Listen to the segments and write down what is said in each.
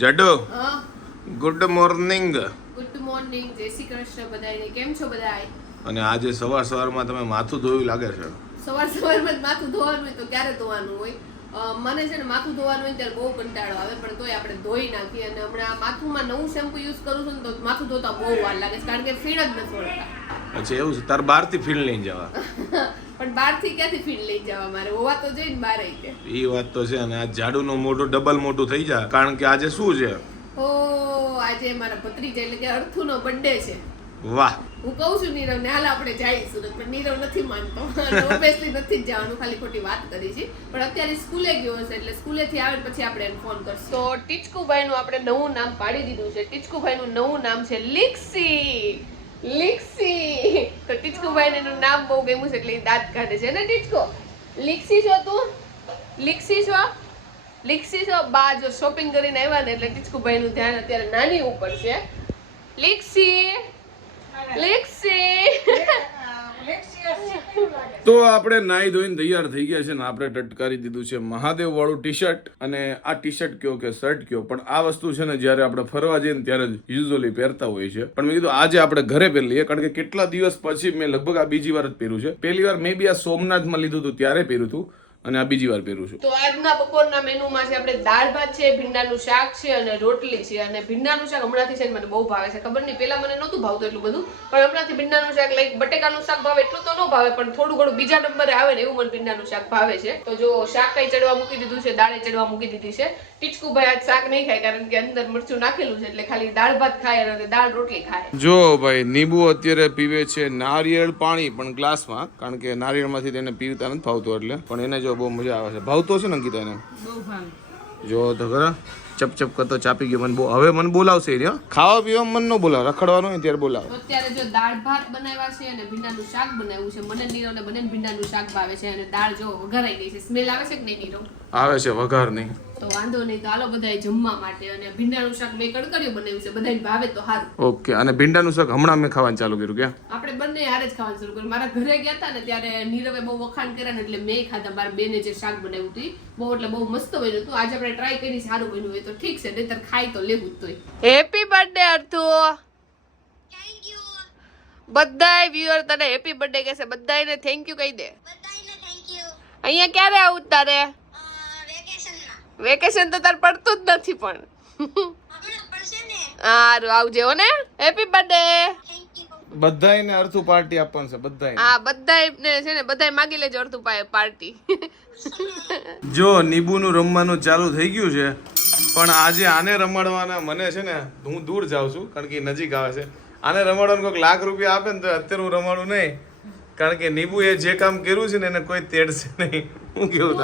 જડો good morning. Good morning, જય શ્રી કૃષ્ણ બધાને. કેમ છો બધાય? અને આજે સવારમાં તમે માથું ધોયું લાગે છે. સવારમાં જ માથું ધોવાનું હોય તો ક્યારે ધોવાનું હોય? મને છે ને માથું ધોવાનું હોય ત્યારે બહુ કંટાળો આવે, પણ તોય આપણે ધોઈ નાખીએ. અને હમણાં માથુંમાં નવું શેમ્પુ યુઝ કરું છું ને તો માથું ધોતા બહુ વાર લાગે છે, કારણ કે ફીણ જ નથી હોતા. અચ્છા, એવું છે? તાર બહારથી ફીણ લઈને જવા. પણ બહારથી ક્યાંથી ફીણ લઈ જવા? મારે હોવા તો જઈને બહાર આવી કે એ વાત તો છે. અને આ ઝાડુનું મોઢું ડબલ મોટું થઈ જાય, કારણ કે આજે શું છે? આજે મારા ભત્રીજા એટલે કે અર્થુનો બર્થડે છે. વાહ. હું કહું છું નીરવ ને હાલ આપણે જઈએ સુરત, પણ નીરવ નથી માનતો. ઓબ્વિયસલી નથી જ જવાનું, ખાલી ખોટી વાત કરી છે. પણ અત્યારે સ્કૂલે ગયો હશે, એટલે સ્કૂલેથી આવે પછી આપણે એને ફોન કરશું. તો ટીચકુભાઈ નું આપણે નવું નામ પાડી દીધું છે. ટીચકુભાઈ નું નવું નામ છે લીક્સી. લીક્સી. તો ટીચકુભાઈ નું નામ બહુ ગમ્યું છે એટલે એ દાંત કાઢે છે ને. ટીચકો, લીક્સી છો તું? લીક્સી છો? લીક્સી છો? બા જો શોપિંગ કરીને આવ્યા ને એટલે ટીચકુભાઈ નું ધ્યાન અત્યારે નાની ઉપર છે. લીક્સી, તો આપણે નાઈ ધોઈને તૈયાર થઈ ગયા છે ને આપણે ટટકારી દીધું છે મહાદેવ વાળું ટી શર્ટ. અને આ ટી શર્ટ કયો કે શર્ટ કયો, પણ આ વસ્તુ છે ને જ્યારે આપણે ફરવા જઈએ ને ત્યારે જ યુઝ્યુઅલી પહેરતા હોય છે. પણ મેં કીધું આજે આપણે ઘરે પહેરી લઈએ, કારણ કે કેટલા દિવસ પછી મેં લગભગ આ બીજી વાર જ પહેર્યું છે. પહેલી વાર મે બી આ સોમનાથમાં લીધું હતું ત્યારે પહેર્યું હતું, અને આ બીજી વાર પહેરું છું. તો આજના બપોરના મેનુમાં છે આપણે દાળ ભાત છે, ભીંડાનું શાક છે અને રોટલી છે. અને ભીંડાનું શાક હમણાંથી છે મને બહુ ભાવે છે. ખબર નહીં, પેલા મને નહોતું ભાવતું એટલું બધું, પણ હમણાંથી ભીંડાનું શાક લાઈક બટેકાનું શાક ભાવે એટલું તો ન ભાવે, પણ થોડું ઘણું બીજા નંબરે આવે ને એવું મને ભીંડાનું શાક ભાવે છે. તો જો શાક કઈ ચડવા મૂકી દીધું છે, દાળે ચડવા મૂકી દીધી છે. ટીચકુભાઈ આજ શાક નહીં ખાય, કારણ કે અંદર મરચું નાખેલું છે, એટલે ખાલી દાળ ભાત ખાય અને દાળ રોટલી ખાય. જો ભાઈ, નીબુ અત્યારે પીવે છે નારિયેળ પાણી, પણ ગ્લાસમાં, કારણ કે નારિયેળમાંથી તેને પીવતા નથી ભાવતું, એટલે. પણ એને જો બહુ મજા આવે છે. ભાવતો છે ને અંકિતા એને? બહુ ભાવે. જો તો ખરા, ચપ કરતો ચાપી ગયો. મને હવે મને બોલાવશે એ ખાવા પીવા મન ન બોલાવે, રખડવાનું હોય ત્યારે બોલાવે. અત્યારે જો દાળ ભાત બનાવ્યા છે અને ભીંડાનું શાક બનાવ્યું છે. મને નીરવને બંને ભીંડાનું શાક ભાવે છે, અને દાળ જો વઘારાઈ ગઈ છે. સ્મેલ આવે છે કે નહીં નીરવ? આવે છે, વઘાર નહીં તો વાંધો નહીં. તો હાલો બધાય જમવા માટે. અને ભીંડાનું શાક મેં કડકડિયું બનાવ્યું છે, બધાને ભાવે તો સારું. ઓકે. અને ભીંડાનું શાક હમણાં મેં ખાવાનું ચાલુ કર્યું કે આપણે બંને હારે જ ખાવાનું શરૂ કર્યું. મારા ઘરે ગયા હતા ને ત્યારે નીરવે બહુ વખાણ કર્યા ને એટલે મેં ખાધા. મારા બેને જે શાક બનાવ્યું હતું બહુ એટલે બહુ મસ્ત બન્યું હતું. આજે આપણે ટ્રાય કરી, સારું બન્યું હોય તો ઠીક છે, નહીતર ખાઈ તો લેવું જ તોય. હેપી બર્થડે અર્થુ. Thank you. બધાય વ્યુઅર તને હેપી બર્થડે કહેશે. બધાયને થેન્ક યુ કહી દે. બધાયને થેન્ક યુ. અહીંયા ક્યારે આવું તારે? વેકેશનમાં. વેકેશન તો તાર પડતું જ નથી પણ. હમણાં પડશે ને. હારું આવજે હો ને. Happy birthday. Thank you. બધાયને અર્થુ પાર્ટી આપવાનું છે. બધાય હા, બધાયને છે ને બધાય માગી લેજો અર્થુ પાર્ટી. જો નીબુનું રમવાનું ચાલુ થઈ ગયું છે, પણ આજે આને રમાડવાના મને છે ને, હું દૂર જાઉં છું કારણ કે નજીક આવે છે. આને રમાડવાનું કોઈક લાખ રૂપિયા આપે ને તો અત્યારે હું રમાડું નહીં, કારણ કે નીબુ એ જે કામ કર્યું છે ને એને કોઈ તેડશે નહીં. હું કેવું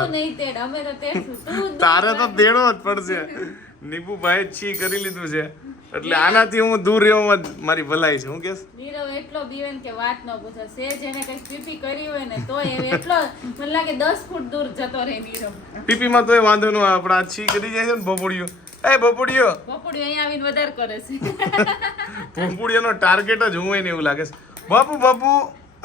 તારે તો તેડવો જ પડશે. નીબુ ભાઈ છી કરી લીધું છે, એટલે આનાથી હું દૂર રહેવામાં જ મારી ભલાઈ છે. હું કેસ નીરવ એટલો બીવેન કે વાત ન પૂછો. સેજ એને કઈ પીપી કરી હોય ને તો એટલો મને લાગે 10 ફૂટ દૂર જતો રહે નીરવ. પીપીમાં તો એ વાંધો ન આવે, પણ આ છી કરી જાય છે ને ભોપડિયો. એ ભોપડિયો બપોડી અહીંયા આવીને વધારે કરે છે. ભોપડિયાનો ટાર્ગેટ જ હું હોય ને એવું લાગે છે. બાપુ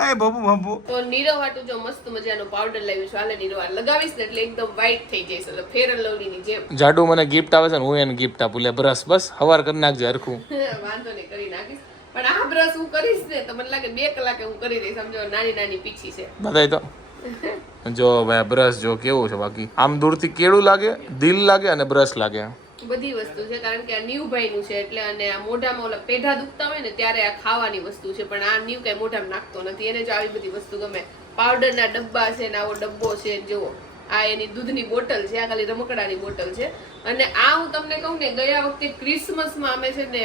એ બાપુ તો નીરવ હાટું જો મસ્ત મજાનો પાવડર લાવ્યું છે. હાલે નીરવ આ લગાવીશ ને એટલે એકદમ વ્હાઈટ થઈ જશે, એટલે ફેર એન્ડ લવલી ની જેમ. જાડુ મને ગિફ્ટ આવે છે ને હું એને ગિફ્ટ આપું. લે બ્રશ બસ હવાર કરી નાખજે હરખું. વાંધો નહીં, કરી નાખીશ. પણ આ બ્રશ હું કરીશ ને તો મને લાગે 2 કલાકે હું કરી દઈશ. સમજો નાની પીછી છે બધાય તો જો ભાઈ બ્રશ જો કેવું છે. બાકી આમ દૂરથી કેળું લાગે, દિલ લાગે અને બ્રશ લાગે. બધી વસ્તુ છે, કારણ કે આ ન્યુ ભાઈ નું છે, એટલે. અને આ મોઢામાં ઓલા પેઢા દુખતા હોય ને ત્યારે આ ખાવાની વસ્તુ છે, પણ આ ન્યુ કઈ મોઢામાં નાખતો નથી. એને જો આવી બધી વસ્તુ ગમે. પાવડર ના ડબ્બા છે ને આવો ડબ્બો છે, જુઓ આ એની દૂધની બોટલ છે, આ ખાલી રમકડાની બોટલ છે. અને આ હું તમને કહું ને, ગયા વખતે ક્રિસમસમાં અમે છે ને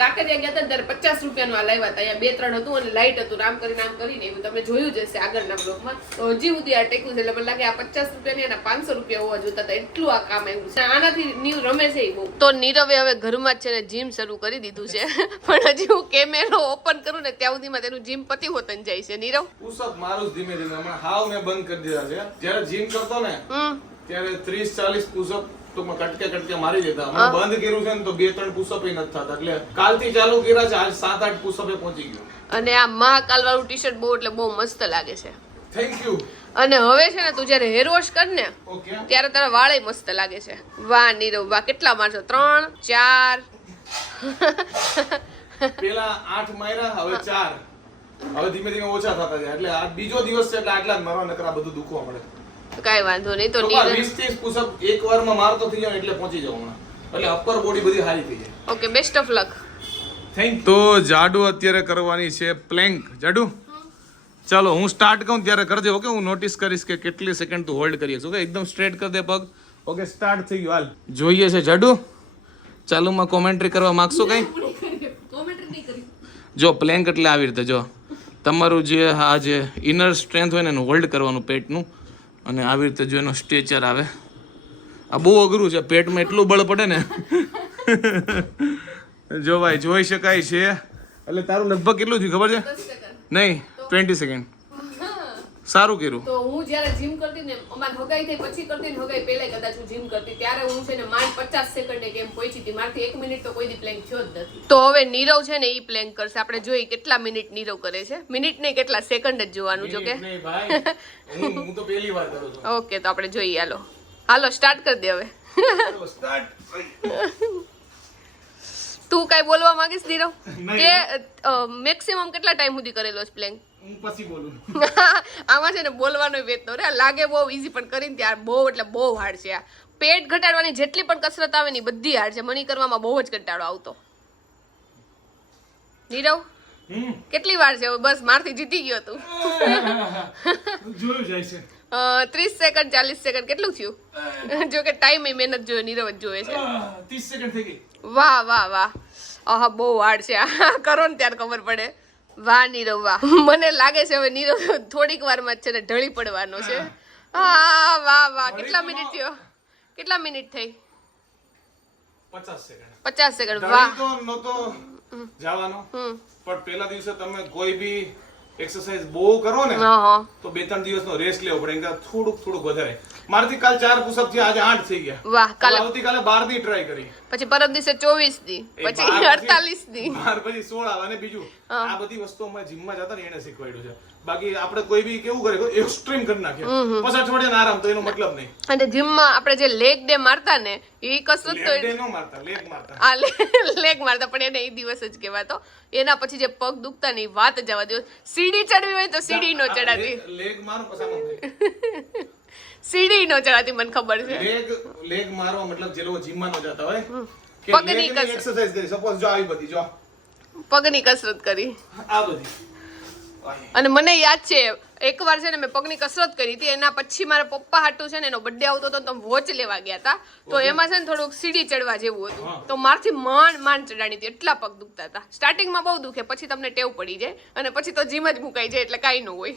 કાંકરિયા ગયા હતા ત્યારે 50 રૂપિયાનું આ લાવ્યા હતા. અહીંયા 2-3 હતું અને લાઈટ હતું, આમ કરીને એવું તમે જોયું જ હશે આગળના બ્લોગમાં. તો હજી સુધી આ ટેકું છે, એટલે મને લાગે આ 50 રૂપિયાની અને 500 રૂપિયા હોવા જોતા હતા, એટલું આ કામ આવ્યું છે. આનાથી ન્યુ રમે છે બહુ. તો નીરવે હવે ઘરમાં જ છે ને જીમ શરૂ કરી દીધું છે, પણ હજી હું કેમેરો ઓપન કરું ને ત્યાં સુધીમાં તેનું જીમ પતિ હોતન જાય છે. નીરવ પુશઅપ મારું ધીમે હમણાં હાવ મેં બંધ કરી દીધા છે. જ્યારે જીમ કરતો ને ત્યારે 30-40 પુશઅપ તો કટકે મારી લેતા. હમણાં બંધ કર્યું છે ને તો 2-3 પુશઅપ નથી થતા, એટલે કાલથી ચાલુ કર્યા છે. આજ 7-8 પુશઅપ પહોંચી ગયો. અને આ મહાકાલ વાળું ટી શર્ટ બહુ એટલે બહુ મસ્ત લાગે છે. Thank you. અને હવે છે ને તું જ્યારે હેર વોશ કર ને ઓકે ત્યારે તારા વાળે મસ્ત લાગે છે. વાહ નીરવ વાહ, કેટલા મારશો? 3 4 પેલા 8 માર્યા, હવે 4. હવે ધીમે ધીમે ઓછા થતા જાય. એટલે આ બીજો દિવસ છે એટલે આટલા જ મારવા, નકર આ બધું દુખવા મળે. કાંઈ વાંધો નહીં. તો તો નીરવ 20-30 પુશઅપ એક વારમાં મારતો થઈ જાવ એટલે પહોંચી જાવ હમણાં. એટલે અપર બોડી બધી સારી થઈ જાય. Okay, best of luck. Thank તો જાડુ અત્યારે કરવાની છે પ્લેન્ક. જાડુ ચાલો હું સ્ટાર્ટ કહું ત્યારે કરજે. ઓકે, હું નોટિસ કરીશ કે કેટલી સેકન્ડ તું હોલ્ડ કરી શકશ. ઓકે, એકદમ સ્ટ્રેટ કર દે પગ. ઓકે, સ્ટાર્ટ થઈ ગયું. હાલ જોઈએ છે જાડુ. ચાલુમાં કોમેન્ટ્રી કરવા માંગશો કઈ? જો પ્લેન્ક એટલે આવી રીતે જો તમારું જે આ જે ઇનર સ્ટ્રેન્થ હોય ને એનું હોલ્ડ કરવાનું પેટનું, અને આવી રીતે જો એનો સ્ટ્રેચર આવે. આ બહુ અઘરું છે, પેટમાં એટલું બળ પડે ને. જો ભાઈ જોઈ શકાય છે. એટલે તારું લગભગ કેટલું થયું ખબર છે? નહીં, 20 સેકન્ડ. સારું કર્યું. તો હું જ્યારે જીમ કરતી ને, અમાર હગાઈ થઈ પછી કરતી ને હગાઈ પહેલા કદાચ હું જીમ કરતી ત્યારે હું છે ને માંડ 50 સેકન્ડે કેમ પહોંચી હતી. મારથી 1 મિનિટ તો કોઈ દી પ્લેન્ક થયો જ નથી. તો હવે નીરવ છે ને ઈ પ્લેન્ક કરશે. આપણે જોઈએ કેટલા મિનિટ નીરવ કરે છે. મિનિટ નહીં, કેટલા સેકન્ડ જ જોવાનું જો કે. નહીં ભાઈ, હું તો પહેલી વાર કરું છું. ઓકે, તો આપણે જોઈએ. હાલો સ્ટાર્ટ કરી દે હવે. ચાલો સ્ટાર્ટ. તું કાઈ બોલવા માંગીશ નીરવ? નહીં. કે મેક્સિમમ કેટલા ટાઈમ સુધી કરેલો છે પ્લેન્ક? હું પછી બોલું. આમાં છે ને બોલવાનો વેત નો રે. લાગે બહુ ઈઝી પણ કરીને ત્યાર બહુ એટલે બહુ હાર્ડ છે. આ પેટ ઘટાડવાની જેટલી પણ કસરત આવે ને ઈ બધી હાર્ડ છે. મને કરવામાં બહુ જ કંટાળો આવતો. નીરવ કેટલી વાર છે? હવે બસ મારથી જીતી ગયો તું. જોયું જાય છે. 30 સેકન્ડ 40 સેકન્ડ કેટલું થયું? જો કે ટાઈમ મહેનત જોયો, નીરવ જ જોવે છે. 30 સેકન્ડ થઈ ગઈ. વાહ વાહ વાહ, આહા બહુ હાર્ડ છે આ. કરો ને ત્યારે ખબર પડે. વાહ નીરવ વાહ. મને લાગે છે હવે નીરવ થોડીક વારમાં જ છે ને ઢળી પડવાનો છે. હા વાહ વાહ. કેટલા મિનિટ થયો? કેટલા મિનિટ થઈ? 50 સેકન્ડ. 50 સેકન્ડ. વાહ. તો નહોતો જવાનો, પણ પહેલા દિવસે તમે કોઈ બી એક્સરસાઇઝ બહુ કરો ને હા હા. તો 2-3 દિવસનો રેસ્ટ લેવો પડે. એમ થોડુંક વધારે. મારથી કાલ 4 પુશઅપ થી આજે 8 થઈ ગયા. વાહ. કાલે આવતીકાલે 12 ની ટ્રાય કરી. પછી પરમ દિવસે 24 દી, પછી 48 દી, 12 પછી 16 આવે. અને બીજું આ બધી વસ્તુ અમે જીમમાં જતા ને એને શીખવાડ્યું છે. બાકી આપણે કોઈ બી કેવું કરે એક્સ્ટ્રીમ કરી નાખે, પછી અઠવાડિયાનો આરામ, તો એનો મતલબ નહીં. અને જીમમાં આપણે જે લેગ ડે મારતા ને એ કસરત તો લેગ ડે નો મારતા, લેગ મારતા. આ લેગ મારતા, પણ એને એ દિવસ જ કહેવાતો. એના પછી જે પગ દુખતા ને એ વાત જવા દો. સીડી ચડવી હોય તો સીડી નો ચડાતી, લેગ મારો પછી આમ થાય. સીડી નો ચડાતી મને ખબર છે. લેગ મારવા મતલબ જે લોકો જીમમાં ન જતા હોય કે પગની લેગની કસરત. એક્સરસાઇઝ કરી. સપોઝ જો આવી બધી જો પગની કસરત કરી. આ બધી. અને મને યાદ છે એકવાર છે ને મેં પગની કસરત કરી હતી. એના પછી મારા પપ્પા હાટુ છે ને એનો બર્થડે આવતો હતો તો વોચ લેવા ગયા હતા. તો એમાં છે ને થોડુંક સીડી ચડવા જેવું હતું. તો મારથી માંડ ચડાણી હતી. એટલા પગ દુખતા હતા. સ્ટાર્ટિંગમાં બહુ દુખે, પછી તમને ટેવ પડી જાય અને પછી તો જીમ જ મુકાઈ જાય એટલે કાંઈ ન હોય.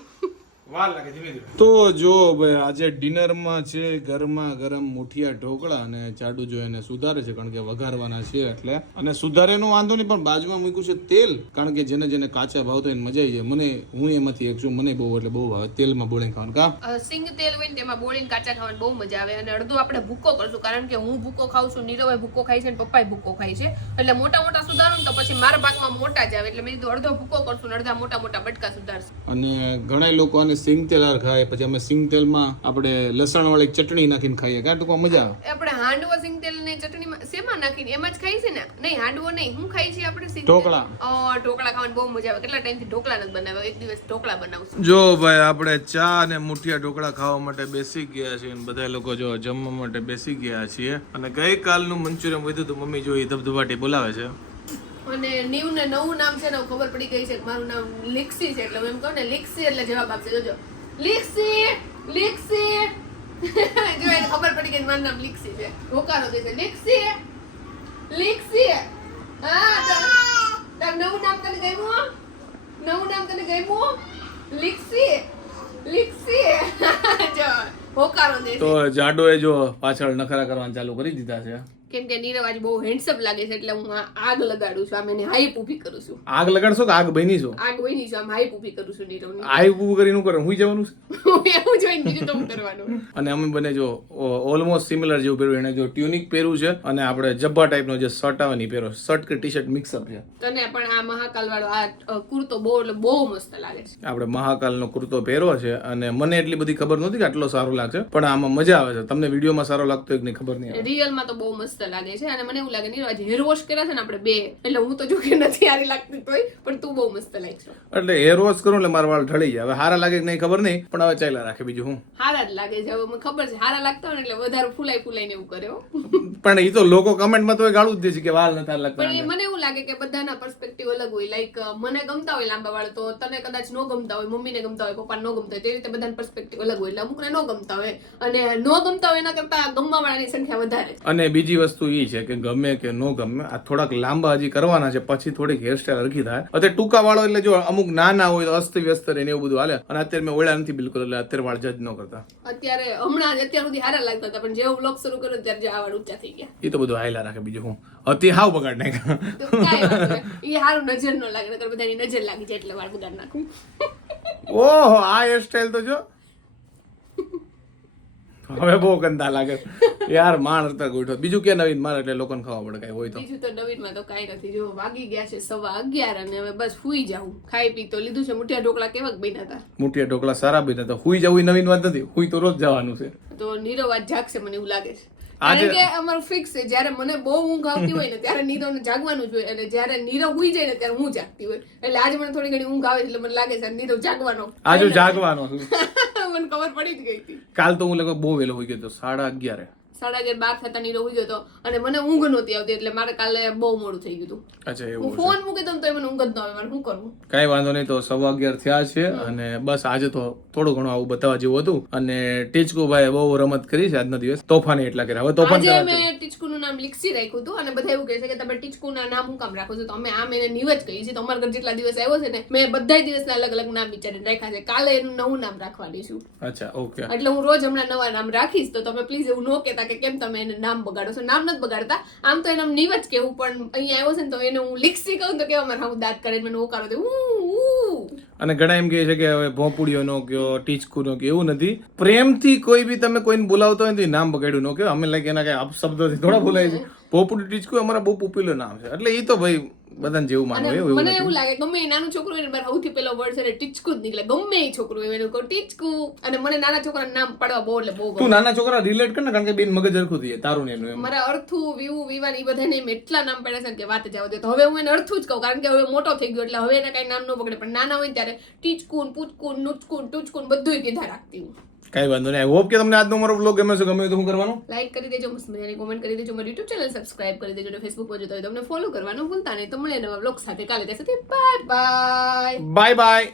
વાર લાગે ધીમે ધીમે. તો જો ભાઈ આજે ડિનરમાં છે ગરમા ગરમ મુઠિયા ઢોકળા, અને જાડુ જો એને સુધારે છે કારણ કે વઘારવાના છે એટલે. અને સુધારેનો વાંધો નહીં, પણ બાજુમાં મૂક્યું છે તેલ, કારણ કે જેને જેને કાચા ભાવતો એને મજા આવી જાય. મને હું એમાંથી એક છું, મને બહુ એટલે બહુ ભાવે તેલમાં બોળીને ખાવાનું. કા સિંગ તેલ હોય ને તેમાં બોળીને કાચા ખાવાની બહુ મજા આવે. અને અડધું આપણે ભૂકો કરશું, કારણ કે હું ભૂકો ખાઉં છું, નીરવે ભૂકો ખાય છે અને પપ્પાએ ભૂકો ખાય છે. એટલે મોટા મોટા સુધારો ને તો પછી મારા ભાગમાં મોટા જ આવે. એટલે મેં કીધું અડધો ભૂકો કરશું ને અડધા મોટા મોટા બટકા સુધારશું. અને ઘણા લોકો આને સિંગ તેલ ખાય, પછી અમે સિંગ તેલમાં આપણે લસણ વાળી ચટણી નાખીને ખાઈએ. કારણ કે મજા આવે. આપણે હાંડવો સિંગ તેલ ને ચટણીમાં શેમાં નાખીને એમાં જ ખાઈ છે ને? નહીં હાંડવો નહીં, હું ખાઈ છે આપણે સિંગ ઢોકળા. ઢોકળા ખાવાની બહુ મજા આવે. કેટલા ટાઈમથી ઢોકળા નથી બનાવ્યા. એક દિવસ ઢોકળા બનાવશું. જો ભાઈ આપણે ચા અને મુઠિયા ઢોકળા ખાવા માટે બેસી ગયા છીએ અને બધા લોકો જો જમવા માટે બેસી ગયા છીએ. અને ગઈકાલનું મંચુરિયન વધ્યું હતું, મમ્મી જો ધબધબાટી બોલાવે છે. અને નીવ ને નવું નામ છે ને ખબર પડી ગઈ છે કે મારું નામ લીક્સી છે. એટલે હું એમ કહું ને લીક્સી એટલે જવાબ આપશે. જોજો લીક્સી લીક્સી. જો એને ખબર પડી ગઈ મારું નામ લીક્સી છે. હોકારો દે છે લીક્સી લીક્સી. હા તાર નવું નામ તને ગમ્યું? નવું નામ તને ગમ્યું? લીક્સી લીક્સી. જો હોકારો દે છે. તો જાડોએ જો પાછળ નખરા કરવાનું ચાલુ કરી દીધા છે કેમ કે નીરવ આજે બહુ હેન્ડસમ લાગે છે એટલે હું આ આગ લગાડું છું, આમ એને હાઈપ ઊભી કરું છું. આગ લગાડશો કે આગ બની છો? આગ વહીની છું, આમ હાઈપ ઊભી કરું છું નીરવની. આઈ ઊભું કરીને હું કરે, હુઈ જવાનું છે. હું એવું જોઈને બીજું તો હું કરવાનું. અને અમે બંને જો ઓલમોસ્ટ સિમિલર જેવું પહેર્યું. એને જો ટ્યુનિક પહેર્યું છે અને આપણે જબ્બા ટાઈપનો જે શર્ટ આવે ને એ પહેરો. શર્ટ કે ટી શર્ટ મિક્સઅપ છે. તને પણ આ મહાકાલ વાળો આ કુર્તો બહુ એટલે બહુ મસ્ત લાગે છે. આપણે મહાકાલનો કુર્તો પહેર્યો છે અને મને એટલી બધી ખબર નહોતી કે આટલો સારો લાગશે, પણ આમાં મજા આવે છે. તમને વિડીયોમાં સારો લાગતો એક નહીં ખબર નહીં આવે. રિયલમાં તો બહુ મસ્ત લાગે છે અને મને એવું લાગે નીરવ આજે હેર વોશ કર્યા છે ને આપણે બે, એટલે હું તો જો કે નથી સારી લાગતી તોય, પણ તું બહુ મસ્ત લાગશે. એટલે હેર વોશ કરું એટલે મારા વાળ ઢળી જાય. હવે હારા લાગે કે નહીં ખબર નહીં, પણ હવે ચાલ્યા રાખે. બીજું હું હારા જ લાગે છે. હવે મને ખબર છે હારા લાગતા હોય ને એટલે વધારે ફૂલાઈને એવું કરે હો. પણ એ તો લોકો કમેન્ટમાં તો ગાળું જ દે છે કે વાળ નથી લાગતા. પણ એ મને એવું લાગે કે બધાના પર્સપેક્ટિવ અલગ હોય. લાઈક મને ગમતા હોય લાંબા વાળ તો તને કદાચ ન ગમતા હોય, મમ્મીને ગમતા હોય, પપ્પાને ન ગમતા હોય, તે રીતે બધાના પર્સપેક્ટિવ અલગ હોય. એટલે અમુકને ન ગમતા હોય અને ન ગમતા હોય એના કરતા ગમવા વાળાની સંખ્યા વધારે. અને બીજી વસ્તુ એ છે કે ગમે કે ન ગમે, આ થોડાક લાંબા હજી કરવાના છે, પછી થોડીક હેરસ્ટાઈલ હરખી થાય. અત્યારે ટૂંકા વાળો એટલે જો અમુક નાના હોય તો અસ્ત વ્યસ્ત રહે ને એવું બધું હાલે. અને અત્યારે મેં ઓળ્યા નથી બિલકુલ, એટલે અત્યારે વાળ જજ ન કરતા. અત્યાર સુધી હારા લાગતા હતા, પણ જેવો બ્લોગ શરૂ કર્યો ત્યારે આ વાળ ઊંચા થઈ ગયા. એ તો બધું હાયલા રાખે. બીજું હું અતિ હાવ બગાડ નાખ્યા. તો કાંઈ વાંધો નહીં. એ હારું નજર ન લાગે, નકર બધાની નજર લાગી જાય એટલે વાળ બગાડ નાખું. ઓહો, આ હેરસ્ટાઈલ તો જો હવે બહુ ગંદા લાગે યાર. માણ અત્યારે ગોઠવો. બીજું કે નવીન મારે એટલે લોકોને ખબર પડે કઈ હોય તો. બીજું તો નવીનમાં તો કાંઈ નથી. જો વાગી ગયા છે 11:15 અને હવે બસ હુઈ જાઉં. ખાઈ પી તો લીધું છે. મુઠિયા ઢોકળા કેવાક બન્યા હતા. મુઠિયા ઢોકળા સારા બી નતા. હુઈ જવું નવીન વાત નથી, હુઈ તો રોજ જવાનું છે. તો નીરવ આજ જાગશે મને એવું લાગે છે. આજે- કારણ કે અમારું ફિક્સ છે, જ્યારે મને બહુ ઊંઘ આવતી હોય ને ત્યારે નીરવને જાગવાનું જ હોય, અને જ્યારે નીરવ હુઈ જાય ને ત્યારે હું જાગતી હોય. એટલે આજે મને થોડી ઘણી ઊંઘ આવે છે એટલે મને લાગે છે નીરવ જાગવાનો. આજે જાગવાનો છું. મને ખબર પડી જ ગઈ હતી. કાલ તો હું લગભગ બહુ વહેલો હોઈ ગયો હતો, 11:30. 11:30 થતા નીરવ હુઈ ગયો હતો અને મને ઊંઘ નહોતી આવતી, એટલે મારે કાલે બહુ મોડું થઈ ગયું હતું. અચ્છા હું એવું છે. ફોન મૂકી દઉં તો મને ઊંઘ જ ન આવે. મારે શું કરવું? કઈ વાંધો નહીં. તો 11:15 થયા છે અને બસ આજે તો થોડું ઘણું આવું બતાવવા જેવું હતું. અને ટીચકુભાઈ બહુ રમત કરી છે આજનો દિવસ. તોફાની એટલા કર્યા. હવે તોફાન આજે કરવા મેં ટીચકુનું નામ લીક્સી રાખ્યું હતું અને બધા એવું કહે છે કે તમે ટીચકુના નામ હું કામ રાખો છો? તો અમે આમ એને નીવ જ કહીએ છીએ. તો અમારા ઘર જેટલા દિવસ આવ્યો છે ને, મેં બધા દિવસના અલગ અલગ નામ વિચારીને રાખ્યા છે. કાલે એનું નવું નામ રાખવાની છું. અચ્છા ઓકે. એટલે હું રોજ હમણાં નવા નામ રાખીશ. તો તમે પ્લીઝ એવું ન કહેતા કે કેમ તમે એને નામ બગાડો છો. નામ નથી બગાડતા, આમ તો એને નીવ જ કહેવું, પણ અહીંયા આવ્યો છે ને તો એને હું લીક્સી કહું તો કેવા મારે હું દાંત કરે મને ઓકારો દે. અને ઘણા એમ કહે છે કે હવે ભોંપુડીઓ નો કયો, ટીચકુ નો કયો, એવું નથી. પ્રેમથી કોઈ બી તમે કોઈને બોલાવતો હોય તો ઈ નામ બગાડ્યું ન કયો. અમે લાઈક એના કઈ અપશબ્દોથી થોડા બોલાય છે. ભોંપુડી ટીચકુ અમારા બહુ પોપ્યુલર નામ છે, એટલે એ તો ભાઈ બધાને જેવું માનવું અને એવું મને નથી. એવું લાગે ગમે એ નાનું છોકરું હોય ને બહાર સૌથી પહેલો વર્ડ છે ને ટીચકુ જ નીકળે. ગમે એ છોકરું હોય એને કહું ટીચકુ. અને મને નાના છોકરાનું નામ પાડવા બહુ એટલે બહુ ગમે. તું નાના છોકરા રિલેટ કર ને, કારણ કે બેન મગજ હરખું થઈ જાય તારું ને એનું એમ. મારા અર્થુ વિવુ વિવાન એ બધાને એમ એટલા નામ પડે છે ને કે વાત જ આવવા દે. તો હવે હું એને અર્થું જ કહું, કારણ કે હવે મોટો થઈ ગયો એટલે હવે એને કઈ નામ ન પકડે. પણ નાના હોય ને ત્યારે ટીચકુન, પૂચકુન, નુચકુન, ટુચકુન બધું કીધા રાખતી હું. કઈ વાંધો નહીં. આઈ હોપ કે તમને આજનો મારો વ્લોગ ગમે છે. ગમે તો શું કરવાનું? લાઈક કરી દેજો, મસ્ત મજાની કોમેન્ટ કરી દેજો, મારી યુટ્યુબ ચેનલ સબસ્ક્રાઇબ કરી દેજો, અને ફેસબુક પર જોતા હોય તો અમને ફોલો કરવાનું ભૂલતા નહીં. તો મળીએ નવા વ્લોગ સાથે કાલે. ત્યાં સુધી બાય બાય. Bye bye.